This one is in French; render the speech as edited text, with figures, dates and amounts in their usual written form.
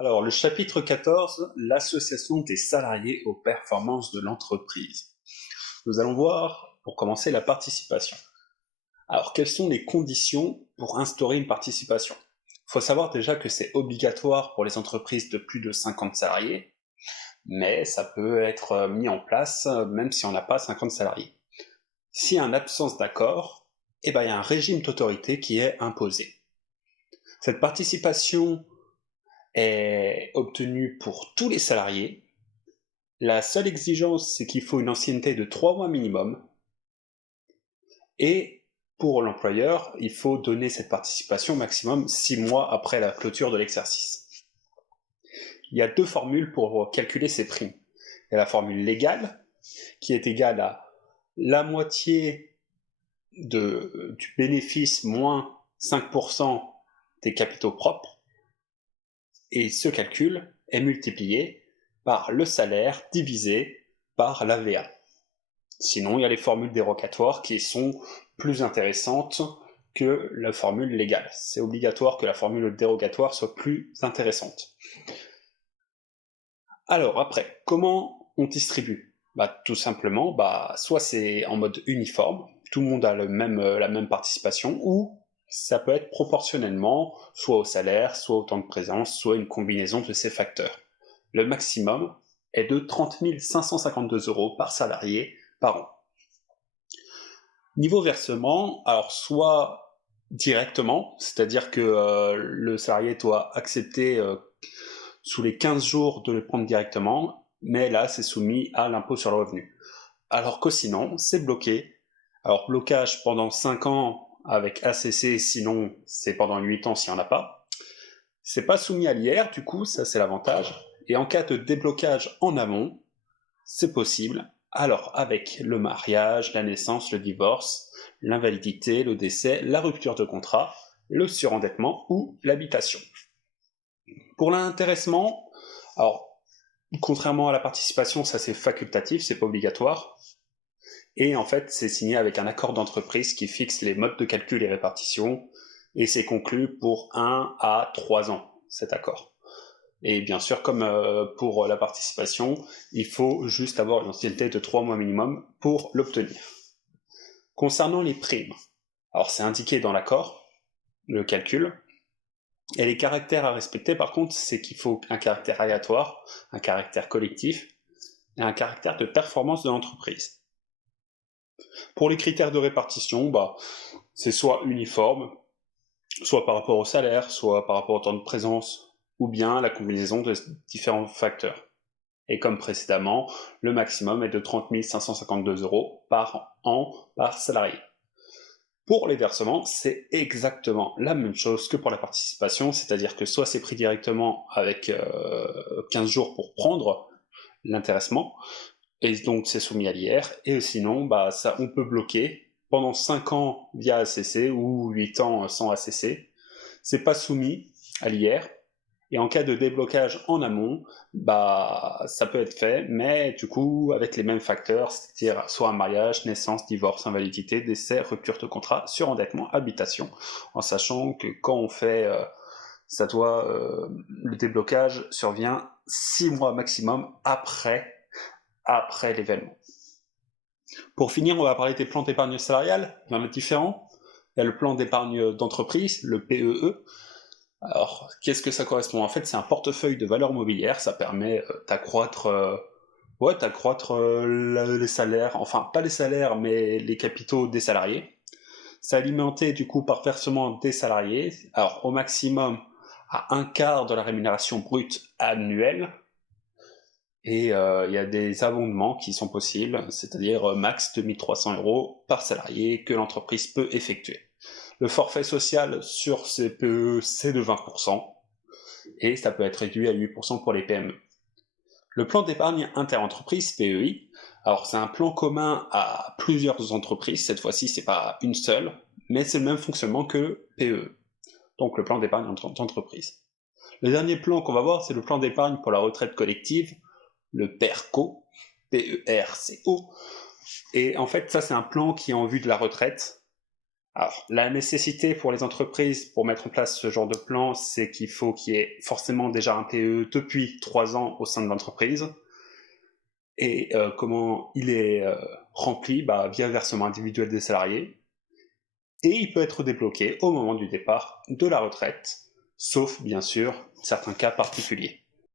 Alors, le chapitre 14, l'association des salariés aux performances de l'entreprise. Nous allons voir, pour commencer, la participation. Alors, quelles sont les conditions pour instaurer une participation? Il faut savoir déjà que c'est obligatoire pour les entreprises de plus de 50 salariés, mais ça peut être mis en place même si on n'a pas 50 salariés. S'il y a une absence d'accord, il y a un régime d'autorité qui est imposé. Cette participation est obtenue pour tous les salariés. La seule exigence, c'est qu'il faut une ancienneté de 3 mois minimum. Et pour l'employeur, il faut donner cette participation maximum 6 mois après la clôture de l'exercice. Il y a 2 formules pour calculer ces primes. Il y a la formule légale, qui est égale à la moitié du bénéfice moins 5% des capitaux propres, et ce calcul est multiplié par le salaire divisé par l'AVA. Sinon, il y a les formules dérogatoires qui sont plus intéressantes que la formule légale. C'est obligatoire que la formule dérogatoire soit plus intéressante. Alors après, comment on distribue? Tout simplement, soit c'est en mode uniforme, tout le monde a la même participation, ou ça peut être proportionnellement, soit au salaire, soit au temps de présence, soit une combinaison de ces facteurs. Le maximum est de 30 552 € par salarié par an. Niveau versement, alors soit directement, c'est-à-dire que le salarié doit accepter sous les 15 jours de le prendre directement, mais là c'est soumis à l'impôt sur le revenu. Alors que sinon, c'est bloqué. Alors blocage pendant 5 ans avec ACC, sinon c'est pendant 8 ans s'il n'y en a pas. C'est pas soumis à l'IR, du coup, ça c'est l'avantage. Et en cas de déblocage en amont, c'est possible. Alors avec le mariage, la naissance, le divorce, l'invalidité, le décès, la rupture de contrat, le surendettement ou l'habitation. Pour l'intéressement, alors contrairement à la participation, ça c'est facultatif, c'est pas obligatoire. Et en fait, c'est signé avec un accord d'entreprise qui fixe les modes de calcul et répartition, et c'est conclu pour 1 à 3 ans, cet accord. Et bien sûr, comme pour la participation, il faut juste avoir une ancienneté de 3 mois minimum pour l'obtenir. Concernant les primes, alors c'est indiqué dans l'accord, le calcul, et les caractères à respecter par contre, c'est qu'il faut un caractère aléatoire, un caractère collectif, et un caractère de performance de l'entreprise. Pour les critères de répartition, c'est soit uniforme, soit par rapport au salaire, soit par rapport au temps de présence, ou bien la combinaison de différents facteurs. Et comme précédemment, le maximum est de 30 552 € par an par salarié. Pour les versements, c'est exactement la même chose que pour la participation, c'est-à-dire que soit c'est pris directement avec 15 jours pour prendre l'intéressement, et donc c'est soumis à l'IR, et sinon ça on peut bloquer pendant 5 ans via ACC ou 8 ans sans ACC. C'est pas soumis à l'IR, et en cas de déblocage en amont, ça peut être fait, mais du coup avec les mêmes facteurs, c'est-à-dire soit un mariage, naissance, divorce, invalidité, décès, rupture de contrat, surendettement, habitation, en sachant que quand on fait le déblocage survient 6 mois maximum après l'événement. Pour finir, on va parler des plans d'épargne salariale. Il y en a différents. Il y a le plan d'épargne d'entreprise, le PEE. Alors, qu'est-ce que ça correspond? En fait, c'est un portefeuille de valeurs mobilières. Ça permet d'accroître les salaires, enfin pas les salaires, mais les capitaux des salariés. C'est alimenté du coup par versement des salariés. Alors, au maximum à 1/4 de la rémunération brute annuelle. Et il y a des abondements qui sont possibles, c'est-à-dire max 2300 € par salarié que l'entreprise peut effectuer. Le forfait social sur ces PE, c'est de 20%, et ça peut être réduit à 8% pour les PME. Le plan d'épargne interentreprise, PEI, alors c'est un plan commun à plusieurs entreprises, cette fois-ci c'est pas une seule, mais c'est le même fonctionnement que PEE, donc le plan d'épargne d'entreprise. Le dernier plan qu'on va voir, c'est le plan d'épargne pour la retraite collective, le PERCO, P-E-R-C-O, et en fait ça c'est un plan qui est en vue de la retraite. Alors, la nécessité pour les entreprises pour mettre en place ce genre de plan, c'est qu'il faut qu'il y ait forcément déjà un PE depuis 3 ans au sein de l'entreprise. Et comment il est rempli via le versement individuel des salariés. Et il peut être débloqué au moment du départ de la retraite, sauf bien sûr certains cas particuliers.